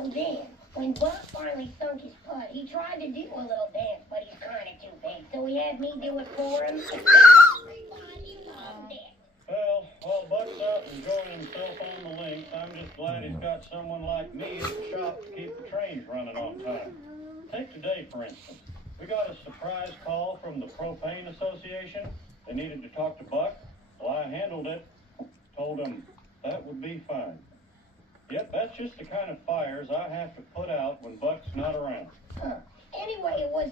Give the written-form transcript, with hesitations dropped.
So then, when Buck finally sunk his putt, he tried to do a little dance, but he's kind of too big, so he had me do it for him. Everybody loved it. Well, while Buck's out enjoying himself on the links, I'm just glad he's got someone like me at the shop to keep the trains running on time. Take today, for instance. We got a surprise call from the Propane Association. They needed to talk to Buck, so I handled it. Told them that would be fine. Yep, that's just the kind of fires I have to put out when Buck's not around. Anyway, it was